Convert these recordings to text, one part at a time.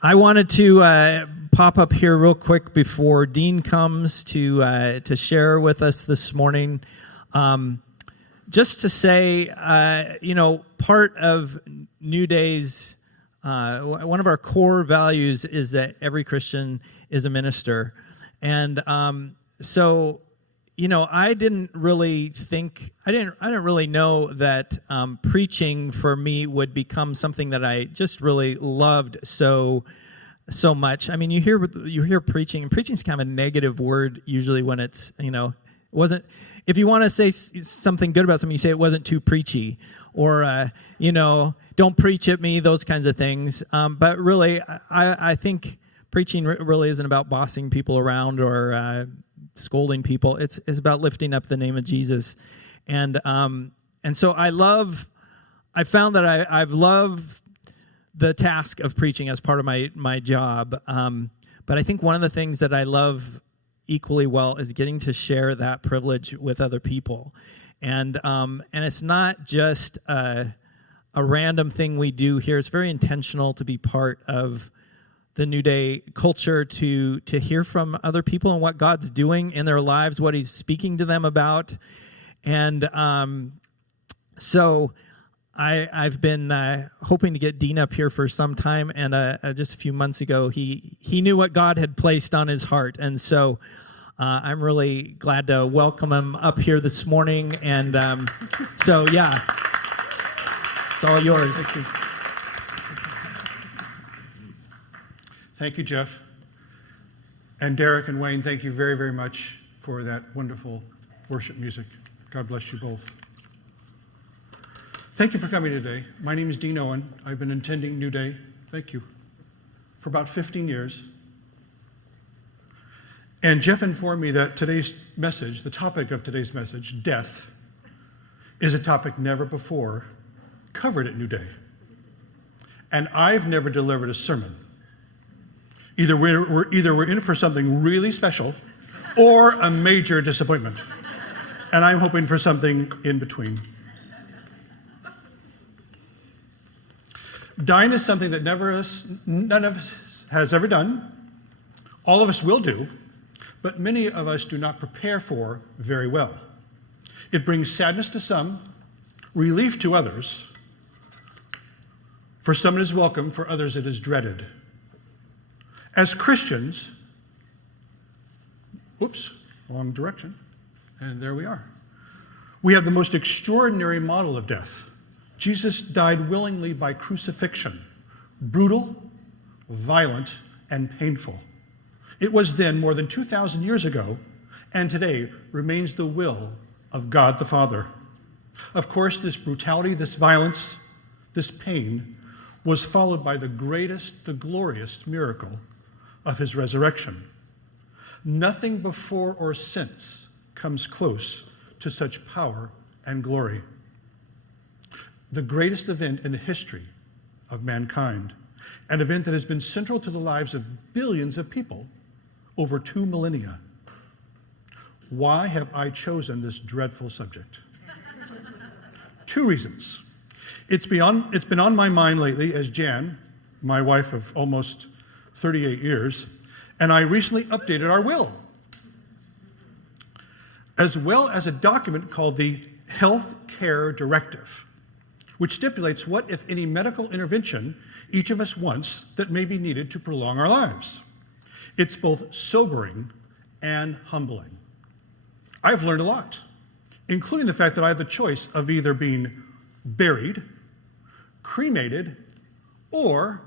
I wanted to pop up here real quick before Dean comes to share with us this morning. Just to say, part of New Day's, one of our core values is that every Christian is a minister. And so, I didn't really know that preaching for me would become something that I just really loved so much. I mean, you hear preaching, and preaching is kind of a negative word usually when it's, it wasn't. If you want to say something good about something, you say it wasn't too preachy, or don't preach at me, those kinds of things. But really, I think preaching really isn't about bossing people around or scolding people. It's about lifting up the name of Jesus, and so I found that I've loved the task of preaching as part of my job. But I think one of the things that I love equally well is getting to share that privilege with other people, and it's not just a random thing we do here. It's very intentional to be part of the New Day culture, to hear from other people and what God's doing in their lives, what He's speaking to them about. And so I've been hoping to get Dean up here for some time, and just a few months ago, he knew what God had placed on his heart. And so I'm really glad to welcome him up here this morning. And so, yeah, it's all yours. Thank you. Thank you, Jeff. And Derek and Wayne, thank you very, very much for that wonderful worship music. God bless you both. Thank you for coming today. My name is Dean Owen. I've been attending New Day, thank you, for about 15 years. And Jeff informed me that today's message, the topic of today's message, death, is a topic never before covered at New Day. And I've never delivered a sermon. Either we're in for something really special or a major disappointment. And I'm hoping for something in between. Dying is something that none of us has ever done. All of us will do, but many of us do not prepare for very well. It brings sadness to some, relief to others. For some it is welcome, for others it is dreaded. As Christians, wrong direction, and there we are. We have the most extraordinary model of death. Jesus died willingly by crucifixion, brutal, violent, and painful. It was then more than 2,000 years ago, and today remains the will of God the Father. Of course, this brutality, this violence, this pain was followed by the greatest, the glorious miracle of his resurrection. Nothing before or since comes close to such power and glory. The greatest event in the history of mankind, an event that has been central to the lives of billions of people over 2 millennia. Why have I chosen this dreadful subject? 2 reasons. It's been on my mind lately as Jan, my wife of almost 38 years, and I recently updated our will, as well as a document called the Health Care Directive, which stipulates what, if any, medical intervention each of us wants that may be needed to prolong our lives. It's both sobering and humbling. I've learned a lot, including the fact that I have the choice of either being buried, cremated, or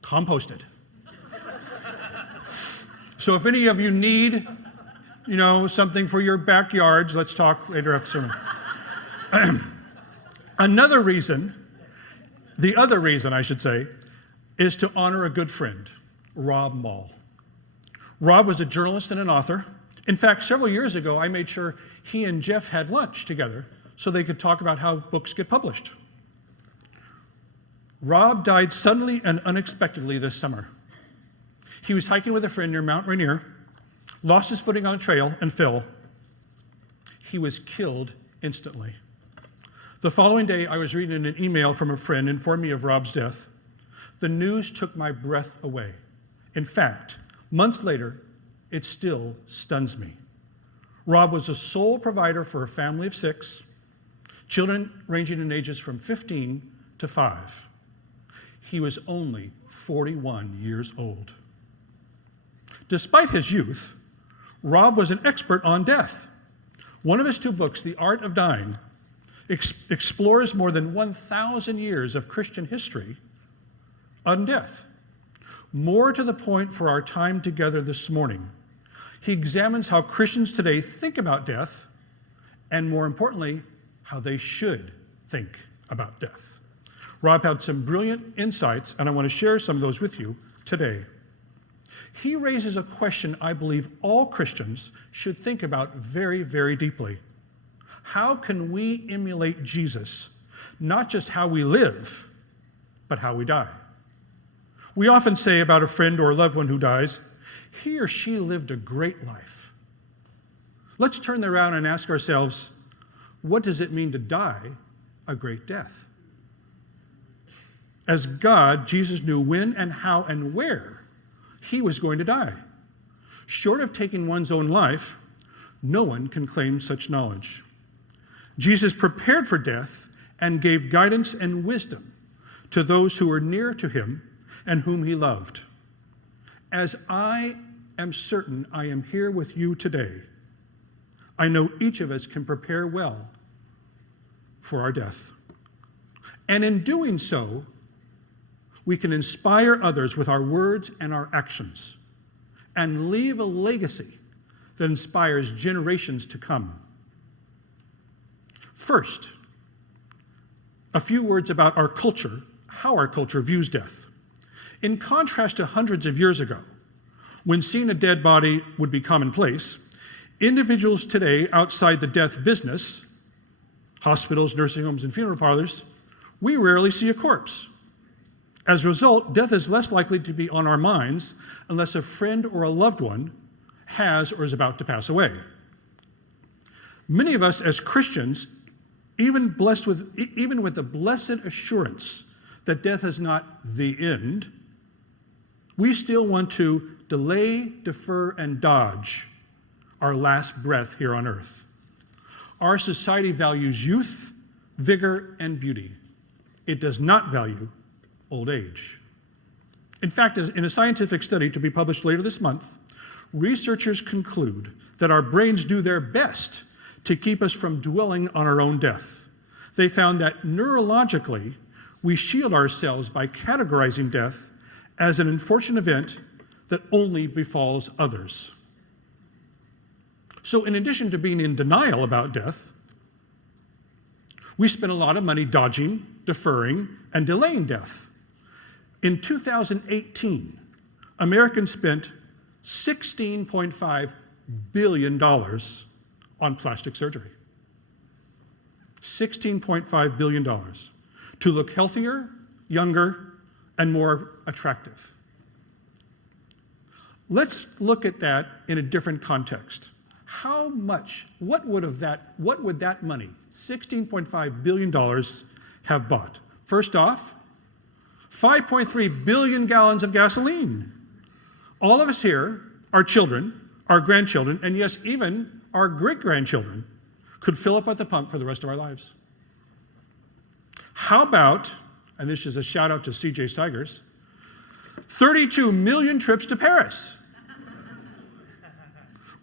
composted. So if any of you need, something for your backyards, let's talk later after sermon. The other reason, I should say, is to honor a good friend, Rob Mall. Rob was a journalist and an author. In fact, several years ago, I made sure he and Jeff had lunch together so they could talk about how books get published. Rob died suddenly and unexpectedly this summer. He was hiking with a friend near Mount Rainier, lost his footing on a trail, and fell. He was killed instantly. The following day, I was reading an email from a friend informing me of Rob's death. the news took my breath away. In fact, months later, it still stuns me. Rob was a sole provider for a family of 6, children ranging in ages from 15 to 5. He was only 41 years old. Despite his youth, Rob was an expert on death. One of his 2 books, The Art of Dying, explores more than 1,000 years of Christian history on death. More to the point for our time together this morning, he examines how Christians today think about death, and more importantly, how they should think about death. Rob had some brilliant insights, and I want to share some of those with you today. He raises a question I believe all Christians should think about very, very deeply. How can we emulate Jesus, not just how we live, but how we die? We often say about a friend or a loved one who dies, he or she lived a great life. Let's turn around and ask ourselves, what does it mean to die a great death? As God, Jesus knew when and how and where he was going to die. Short of taking one's own life, no one can claim such knowledge. Jesus prepared for death and gave guidance and wisdom to those who were near to him and whom he loved. As I am certain I am here with you today, I know each of us can prepare well for our death. And in doing so, we can inspire others with our words and our actions and leave a legacy that inspires generations to come. First, a few words about our culture, how our culture views death. In contrast to hundreds of years ago, when seeing a dead body would be commonplace, individuals today outside the death business, hospitals, nursing homes, and funeral parlors, we rarely see a corpse. As a result, death is less likely to be on our minds unless a friend or a loved one has or is about to pass away. Many of us as Christians, even with the blessed assurance that death is not the end, we still want to delay, defer, and dodge our last breath here on earth. Our society values youth, vigor, and beauty. It does not value old age. In fact, in a scientific study to be published later this month, researchers conclude that our brains do their best to keep us from dwelling on our own death. They found that neurologically, we shield ourselves by categorizing death as an unfortunate event that only befalls others. So in addition to being in denial about death, we spend a lot of money dodging, deferring, and delaying death. In 2018, Americans spent $16.5 billion on plastic surgery. $16.5 billion to look healthier, younger, and more attractive. Let's look at that in a different context. How much, what would that money, $16.5 billion, have bought? First off, 5.3 billion gallons of gasoline. All of us here, our children, our grandchildren, and yes, even our great-grandchildren, could fill up at the pump for the rest of our lives. How about, and this is a shout out to CJ's Tigers, 32 million trips to Paris.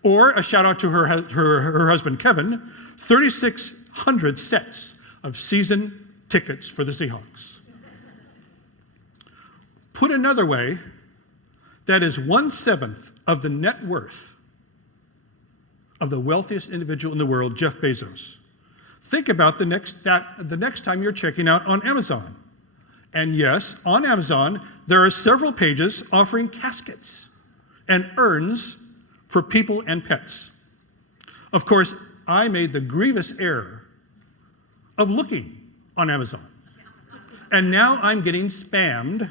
Or a shout out to her husband, Kevin, 3,600 sets of season tickets for the Seahawks. Put another way, that is 1/7 of the net worth of the wealthiest individual in the world, Jeff Bezos. Think about the next time you're checking out on Amazon. And yes, on Amazon, there are several pages offering caskets and urns for people and pets. Of course, I made the grievous error of looking on Amazon. And now I'm getting spammed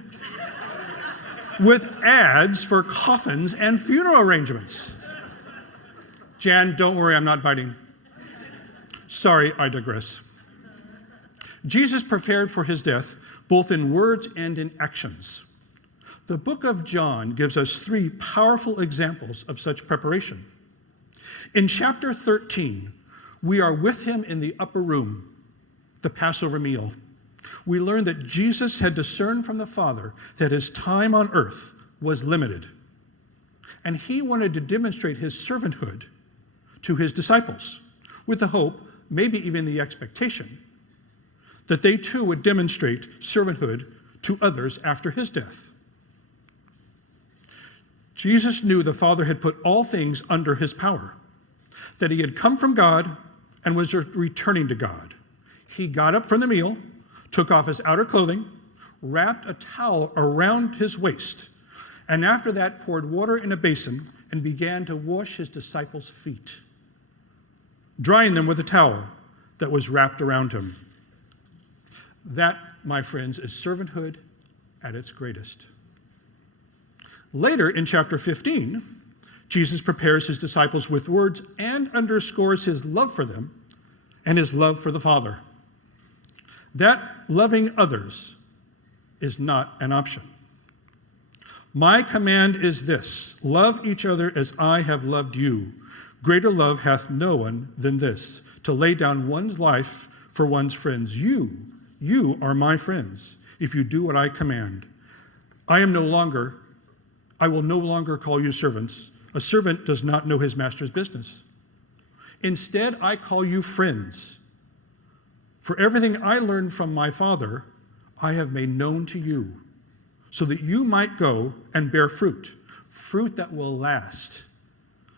with ads for coffins and funeral arrangements. Jan, don't worry, I'm not biting. Sorry, I digress. Jesus prepared for his death both in words and in actions. The book of John gives us 3 powerful examples of such preparation. In chapter 13, we are with him in the upper room, the Passover meal. We learn that Jesus had discerned from the Father that his time on earth was limited, and he wanted to demonstrate his servanthood to his disciples with the hope, maybe even the expectation, that they too would demonstrate servanthood to others after his death. Jesus knew the Father had put all things under his power, that he had come from God and was returning to God. He got up from the meal, took off his outer clothing, wrapped a towel around his waist, and after that poured water in a basin and began to wash his disciples' feet, drying them with a towel that was wrapped around him. That, my friends, is servanthood at its greatest. Later in chapter 15, Jesus prepares his disciples with words and underscores his love for them and his love for the Father. That loving others is not an option. My command is this: love each other as I have loved you. Greater love hath no one than this, to lay down one's life for one's friends. You are my friends, if you do what I command. I will no longer call you servants. A servant does not know his master's business. Instead, I call you friends. For everything I learned from my Father, I have made known to you, so that you might go and bear fruit that will last,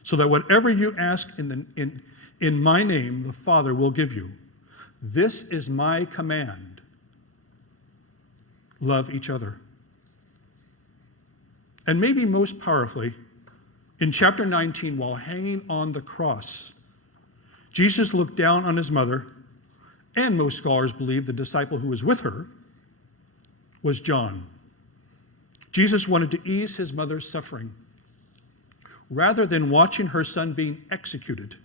so that whatever you ask in my name, the Father will give you. This is my command. Love each other. And maybe most powerfully, in chapter 19, while hanging on the cross, Jesus looked down on his mother, and most scholars believe the disciple who was with her was John. Jesus wanted to ease his mother's suffering. Rather than watching her son being executed,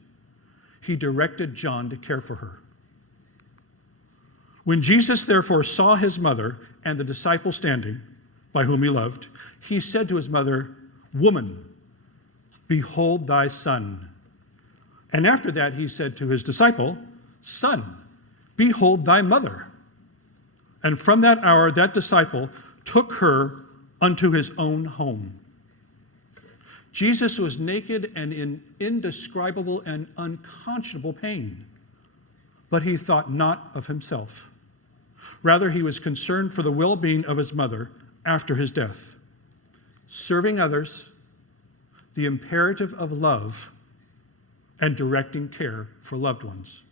he directed John to care for her. When Jesus therefore saw his mother and the disciple standing, by whom he loved, he said to his mother, "Woman, behold thy son." And after that he said to his disciple, "Son, behold thy mother." And from that hour that disciple took her unto his own home. Jesus was naked and in indescribable and unconscionable pain, but he thought not of himself. Rather, he was concerned for the well-being of his mother after his death. Serving others, the imperative of love, and directing care for loved ones.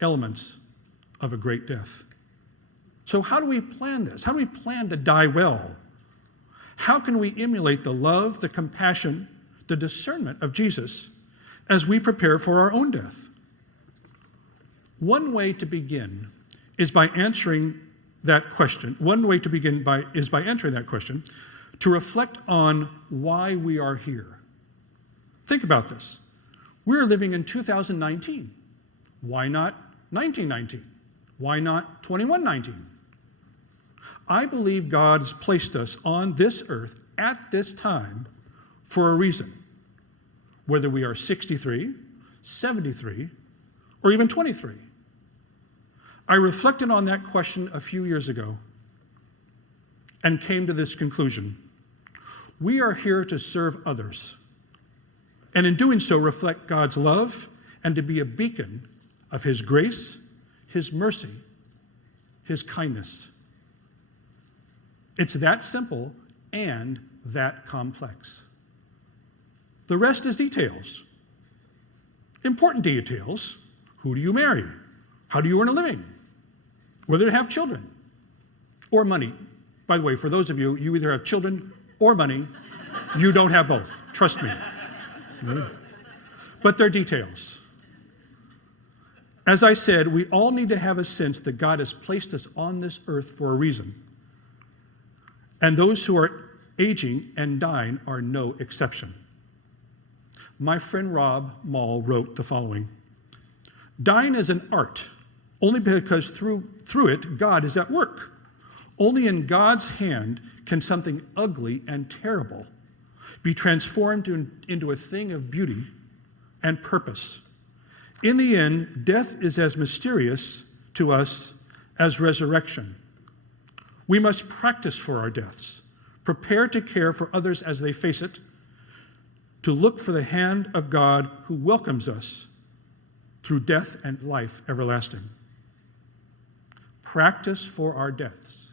Elements of a great death. So how do we plan this? How do we plan to die well? How can we emulate the love, the compassion, the discernment of Jesus as we prepare for our own death? One way to begin is by answering that question. Is by answering that question to reflect on why we are here. Think about this. We're living in 2019. Why not 1919? Why not 2119? I believe God has placed us on this earth at this time for a reason, whether we are 63, 73, or even 23. I reflected on that question a few years ago and came to this conclusion. We are here to serve others, and in doing so reflect God's love and to be a beacon of his grace, his mercy, his kindness. It's that simple and that complex. The rest is details. Important details. Who do you marry? How do you earn a living? Whether to have children or money. By the way, for those of you, you either have children or money. You don't have both. Trust me. But they're details. As I said, we all need to have a sense that God has placed us on this earth for a reason. And those who are aging and dying are no exception. My friend Rob Mall wrote the following: "Dying is an art only because through it, God is at work. Only in God's hand can something ugly and terrible be transformed into a thing of beauty and purpose. In the end, death is as mysterious to us as resurrection. We must practice for our deaths, prepare to care for others as they face it, to look for the hand of God who welcomes us through death and life everlasting. Practice for our deaths.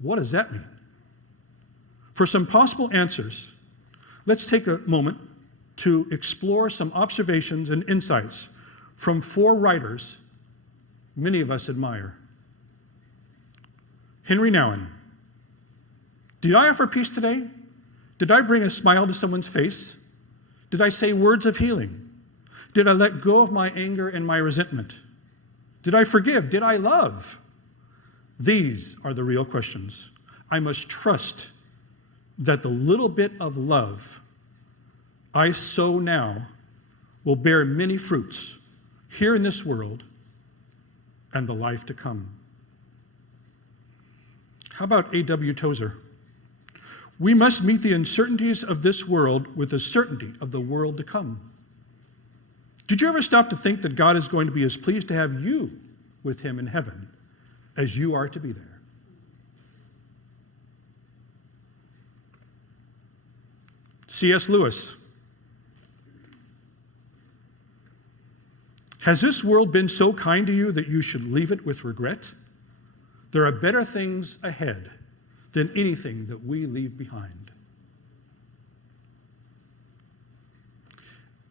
What does that mean? For some possible answers, let's take a moment to explore some observations and insights from 4 writers many of us admire. Henry Nouwen. Did I offer peace today? Did I bring a smile to someone's face? Did I say words of healing? Did I let go of my anger and my resentment? Did I forgive? Did I love? These are the real questions. I must trust that the little bit of love I sow now will bear many fruits here in this world and the life to come. How about A.W. Tozer? We must meet the uncertainties of this world with the certainty of the world to come. Did you ever stop to think that God is going to be as pleased to have you with him in heaven as you are to be there? C.S. Lewis. Has this world been so kind to you that you should leave it with regret? There are better things ahead than anything that we leave behind.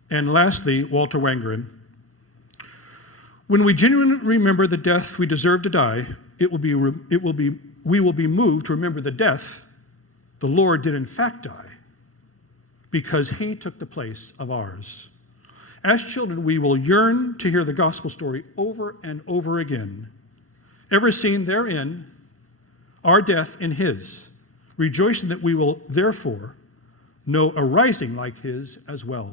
And lastly, Walter Wangerin. When we genuinely remember the death we deserve to die, we will be moved to remember the death the Lord did in fact die, because he took the place of ours. As children, we will yearn to hear the gospel story over and over again, ever seen therein our death in his, rejoicing that we will therefore know a rising like his as well.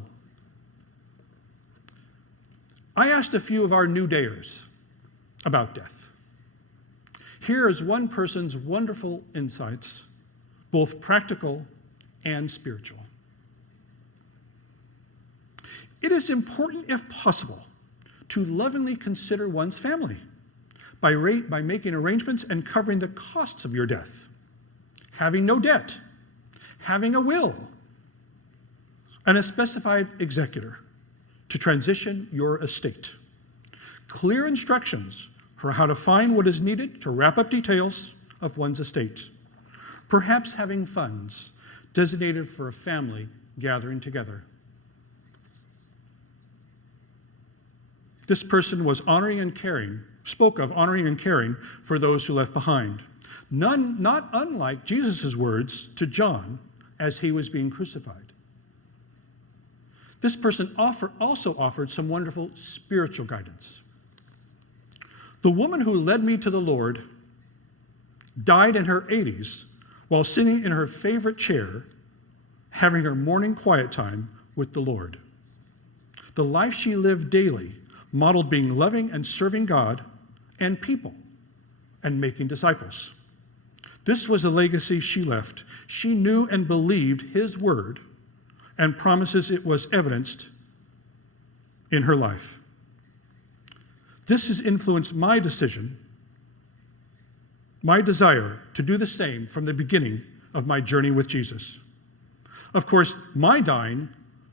I asked a few of our new dayers about death. Here is one person's wonderful insights, both practical and spiritual. It is important, if possible, to lovingly consider one's family by making arrangements and covering the costs of your death, having no debt, having a will, and a specified executor to transition your estate. Clear instructions for how to find what is needed to wrap up details of one's estate. Perhaps having funds designated for a family gathering together. This person was spoke of honoring and caring for those who left behind. Not unlike Jesus' words to John as he was being crucified. This person also offered some wonderful spiritual guidance. The woman who led me to the Lord died in her 80s while sitting in her favorite chair, having her morning quiet time with the Lord. The life she lived daily modeled being loving and serving God and people and making disciples. This was the legacy she left. She knew and believed his word and promises it was evidenced in her life. This has influenced my decision, my desire to do the same from the beginning of my journey with Jesus. Of course, my dying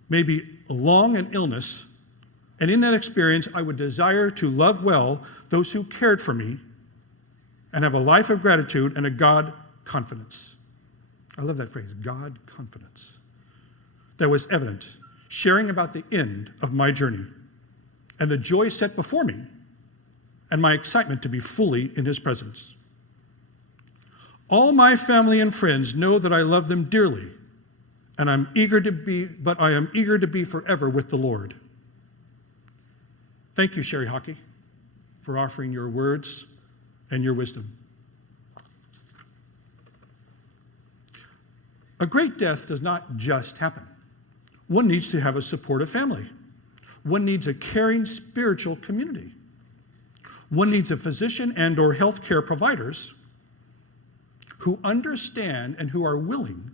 may be long in illness, and in that experience, I would desire to love well those who cared for me and have a life of gratitude and a God confidence. I love that phrase, God confidence. That was evident, sharing about the end of my journey and the joy set before me and my excitement to be fully in his presence. All my family and friends know that I love them dearly, and I am eager to be forever with the Lord. Thank you, Sherry Hockey, for offering your words and your wisdom. A great death does not just happen. One needs to have a supportive family. One needs a caring spiritual community. One needs a physician and or healthcare providers who understand and who are willing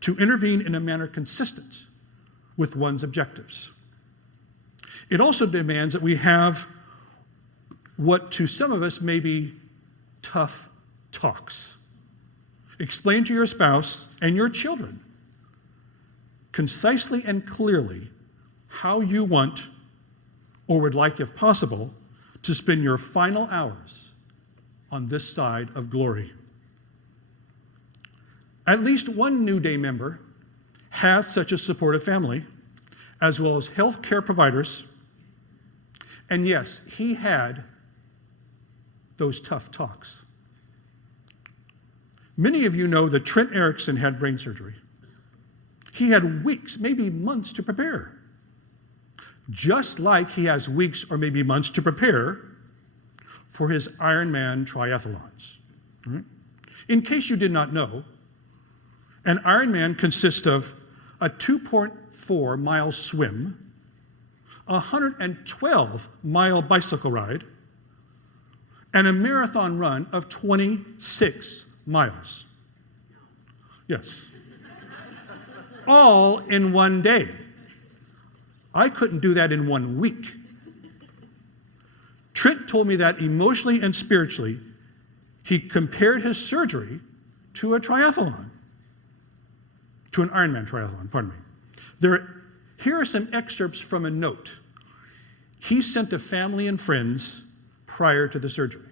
to intervene in a manner consistent with one's objectives. It also demands that we have what to some of us may be tough talks. Explain to your spouse and your children concisely and clearly how you want or would like, if possible, to spend your final hours on this side of glory. At least one New Day member has such a supportive family, as well as health care providers. And yes, he had those tough talks. Many of you know that Trent Erickson had brain surgery. He had weeks, maybe months to prepare. Just like he has weeks or maybe months to prepare for his Ironman triathlons. Right? In case you did not know, an Ironman consists of a 2.4 mile swim, a 112-mile bicycle ride, and a marathon run of 26 miles. Yes. All in one day. I couldn't do that in 1 week. Trent told me that emotionally and spiritually, he compared his surgery to a triathlon, to an Ironman triathlon, pardon me. Here are some excerpts from a note he sent to family and friends prior to the surgery.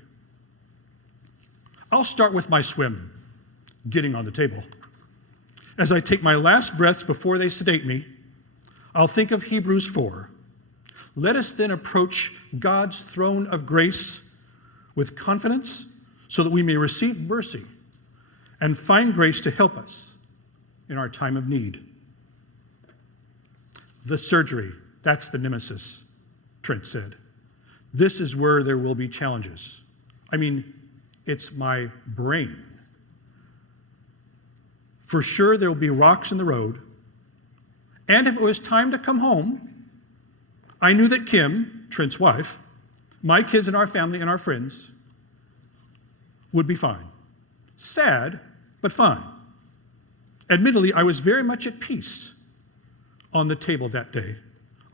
I'll start with my swim, getting on the table. As I take my last breaths before they sedate me, I'll think of Hebrews 4. Let us then approach God's throne of grace with confidence so that we may receive mercy and find grace to help us in our time of need. The surgery, that's the nemesis, Trent said. This is where there will be challenges. I mean, it's my brain. For sure, there will be rocks in the road. And if it was time to come home, I knew that Kim, Trent's wife, my kids and our family and our friends would be fine. Sad, but fine. Admittedly, I was very much at peace on the table that day.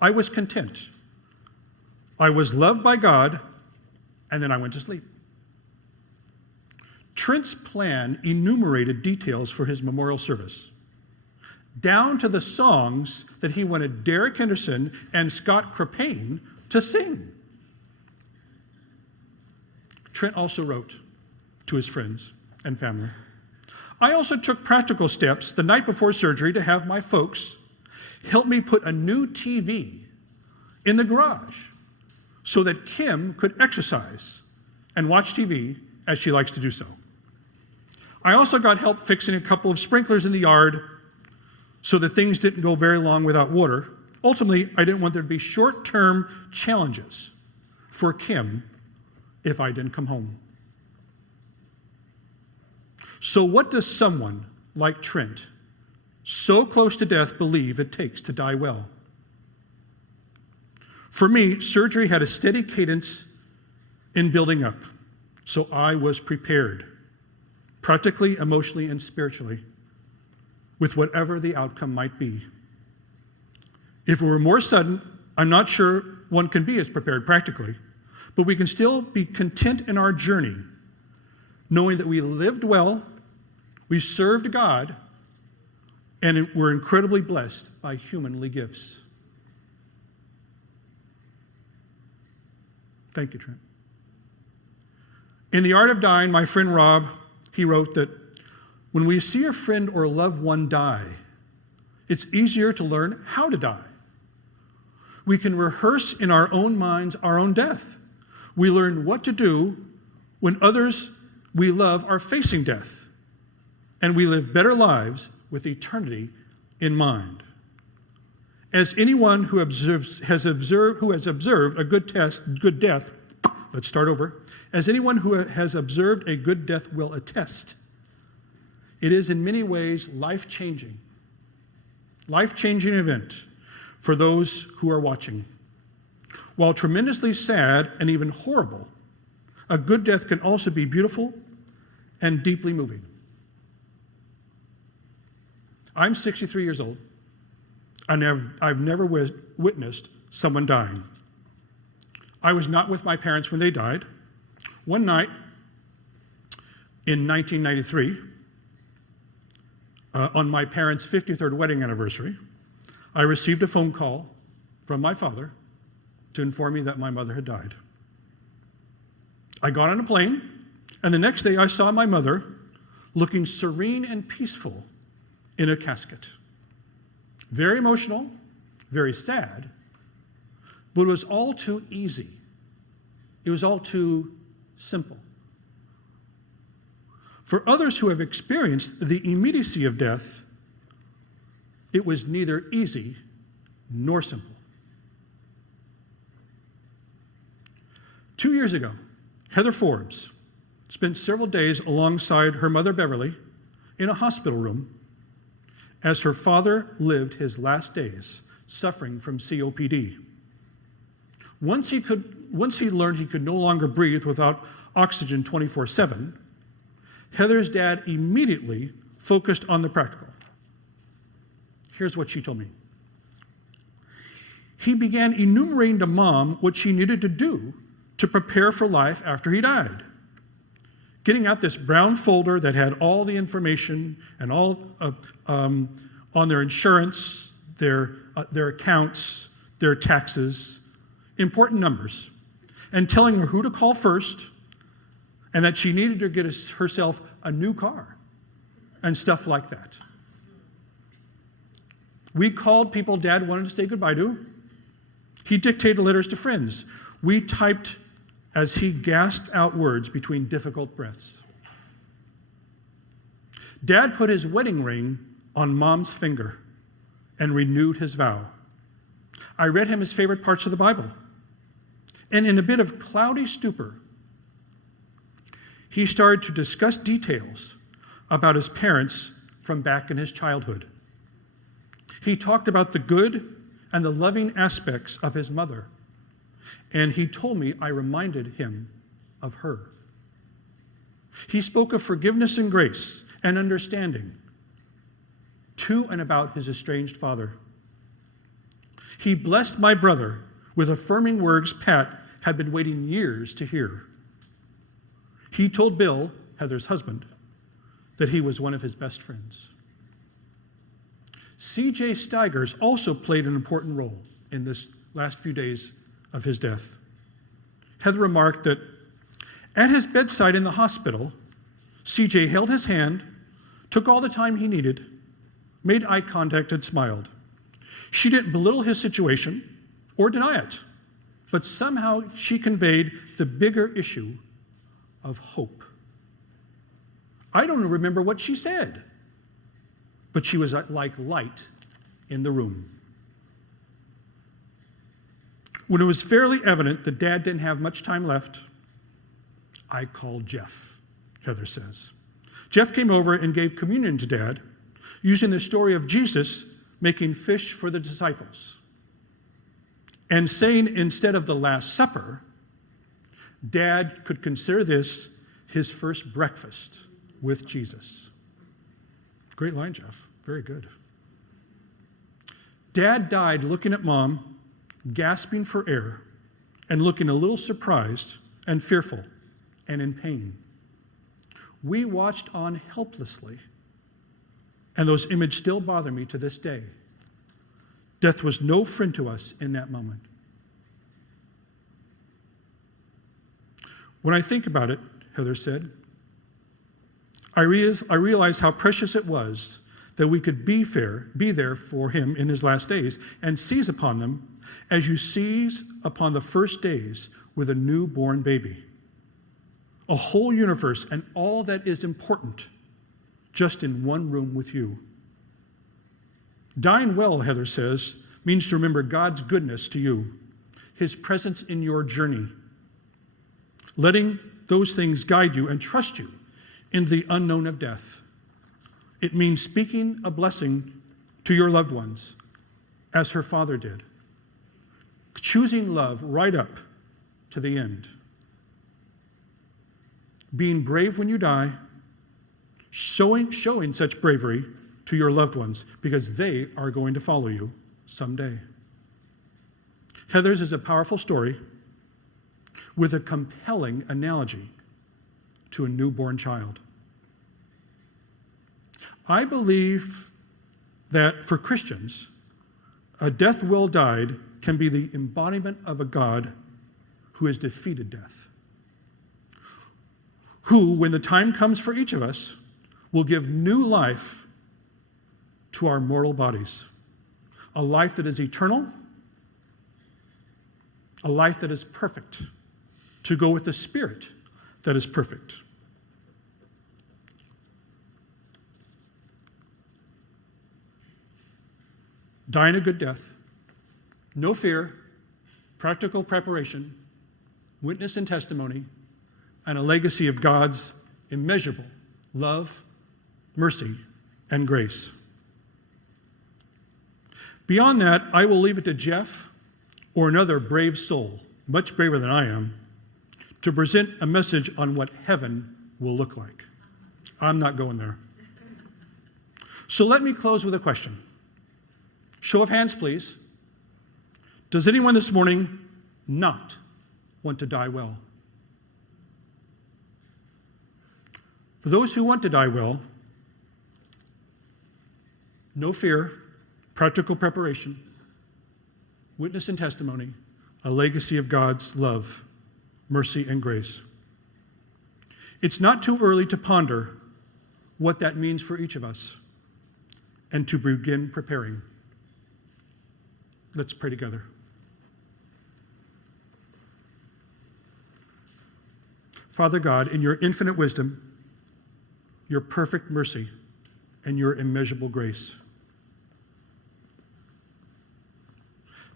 I was content. I was loved by God, and then I went to sleep. Trent's plan enumerated details for his memorial service, down to the songs that he wanted Derek Henderson and Scott Crepane to sing. Trent also wrote to his friends and family. I also took practical steps the night before surgery to have my folks help me put a new TV in the garage so that Kim could exercise and watch TV as she likes to do so. I also got help fixing a couple of sprinklers in the yard so that things didn't go very long without water. Ultimately, I didn't want there to be short-term challenges for Kim if I didn't come home. So what does someone like Trent, so close to death, believe it takes to die well? For me, surgery had a steady cadence in building up, so I was prepared, practically, emotionally, and spiritually, with whatever the outcome might be. If it were more sudden, I'm not sure one can be as prepared practically, but we can still be content in our journey, knowing that we lived well, we served God, and we're incredibly blessed by humanly gifts. Thank you, Trent. In The Art of Dying, my friend Rob, he wrote that when we see a friend or a loved one die, it's easier to learn how to die. We can rehearse in our own minds our own death. We learn what to do when others we love are facing death, and we live better lives with eternity in mind. As anyone who has observed a good death, let's start over. As anyone who has observed a good death will attest, it is in many ways life-changing event for those who are watching. While tremendously sad and even horrible, a good death can also be beautiful and deeply moving. I'm 63 years old. I've never witnessed someone dying. I was not with my parents when they died. One night in 1993, on my parents' 53rd wedding anniversary, I received a phone call from my father to inform me that my mother had died. I got on a plane, and the next day I saw my mother looking serene and peaceful in a casket. Very emotional, very sad, but it was all too easy. It was all too simple. For others who have experienced the immediacy of death, it was neither easy nor simple. 2 years ago, Heather Forbes spent several days alongside her mother Beverly in a hospital room as her father lived his last days suffering from COPD. Once he learned he could no longer breathe without oxygen 24/7, Heather's dad immediately focused on the practical. Here's what she told me. He began enumerating to Mom what she needed to do to prepare for life after he died. Getting out this brown folder that had all the information and all on their insurance, their accounts, their taxes, important numbers, and telling her who to call first, and that she needed to get herself a new car and stuff like that. We called people Dad wanted to say goodbye to. He dictated letters to friends. We typed as he gasped out words between difficult breaths. Dad put his wedding ring on Mom's finger and renewed his vow. I read him his favorite parts of the Bible. And in a bit of cloudy stupor, he started to discuss details about his parents from back in his childhood. He talked about the good and the loving aspects of his mother, and he told me I reminded him of her. He spoke of forgiveness and grace and understanding to and about his estranged father. He blessed my brother with affirming words Pat had been waiting years to hear. He told Bill, Heather's husband, that he was one of his best friends. C.J. Steigers also played an important role in this last few days of his death. Heather remarked that at his bedside in the hospital, C.J. held his hand, took all the time he needed, made eye contact, and smiled. She didn't belittle his situation or deny it, but somehow she conveyed the bigger issue of hope. I don't remember what she said, but she was like light in the room. When it was fairly evident that Dad didn't have much time left, I called Jeff, Heather says. Jeff came over and gave communion to Dad, using the story of Jesus making fish for the disciples, and saying instead of the Last Supper, Dad could consider this his first breakfast with Jesus. Great line, Jeff. Very good. Dad died looking at Mom, gasping for air, and looking a little surprised and fearful and in pain. We watched on helplessly, and those images still bother me to this day. Death was no friend to us in that moment. When I think about it, Heather said, I realize how precious it was that we could be there for him in his last days and seize upon them as you seize upon the first days with a newborn baby. A whole universe and all that is important just in one room with you. Dying well, Heather says, means to remember God's goodness to you, his presence in your journey, letting those things guide you and trust you in the unknown of death. It means speaking a blessing to your loved ones, as her father did. choosing love right up to the end. Being brave when you die, showing such bravery to your loved ones because they are going to follow you someday. Heather's is a powerful story with a compelling analogy to a newborn child. I believe that for Christians, a death well died can be the embodiment of a God who has defeated death, who, when the time comes for each of us, will give new life to our mortal bodies, a life that is eternal, a life that is perfect, to go with the Spirit that is perfect. Dying a good death, no fear, practical preparation, witness and testimony, and a legacy of God's immeasurable love, mercy, and grace. Beyond that, I will leave it to Jeff or another brave soul, much braver than I am, to present a message on what heaven will look like. I'm not going there. So let me close with a question. Show of hands, please. Does anyone this morning not want to die well? For those who want to die well, no fear, practical preparation, witness and testimony, a legacy of God's love, mercy, and grace. It's not too early to ponder what that means for each of us and to begin preparing. Let's pray together. Father God, in your infinite wisdom, your perfect mercy, and your immeasurable grace,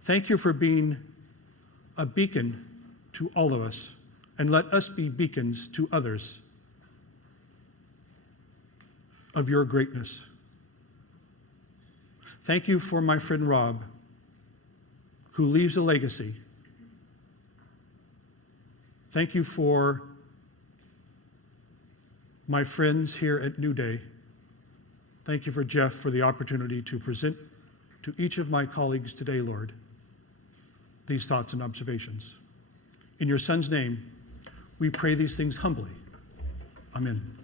thank you for being a beacon to all of us, and let us be beacons to others of your greatness. Thank you for my friend Rob, who leaves a legacy. Thank you for my friends here at New Day. Thank you for Jeff for the opportunity to present to each of my colleagues today, Lord, these thoughts and observations. In your Son's name, we pray these things humbly. Amen.